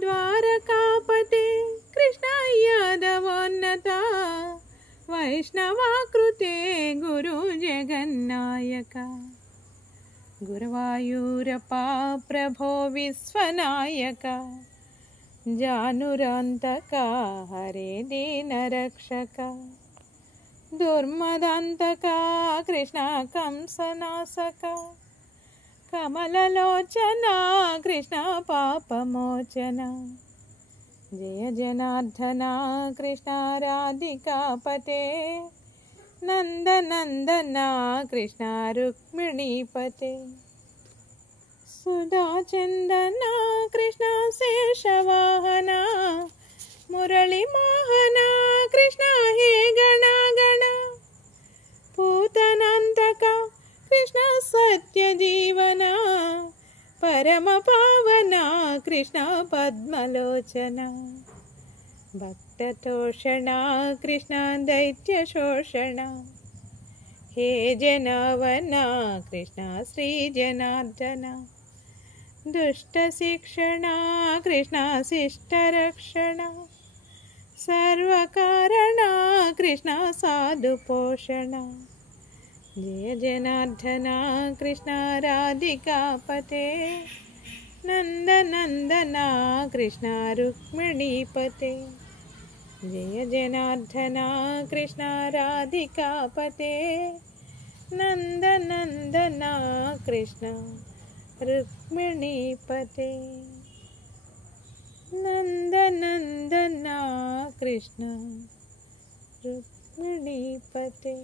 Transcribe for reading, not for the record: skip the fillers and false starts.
द्वारकापते कृष्ण यादवोन्नता वैष्णवाकृते गुरु जगन्नायक गुरुवायूरप्पा प्रभो विश्वनायक जानुरान्तका हरे दीनरक्षक दुर्मदान्तका कृष्ण कंसनाशक कमललोचना कृष्ण पापमोचना जय जनार्दना कृष्ण राधिकापते नन्दनन्दना कृष्ण रुक्मिणीपते सुधाचन्दना कृष्ण शेषवाहना मुरळीमोहना कृष्ण हे गणा पूतनान्तका कृष्ण सत्यजीवना परमपावना कृष्ण पद्मलोचना भक्ततोषणा कृष्ण दैत्यशोषणा हे जनावना कृष्ण श्रीजनार्दना दुष्टशिक्षणा कृष्ण शिष्टरक्षणा सर्वकारणा कृष्ण साधुपोषणा जय जनार्दना कृष्ण राधिकापते नन्दनन्दना कृष्ण रुक्मिणीपते जय जनार्दना कृष्ण राधिकापते नन्दनन्दना कृष्ण रुक्मिणीपते नन्दनन्दना कृष्ण रुक्मिणीपते।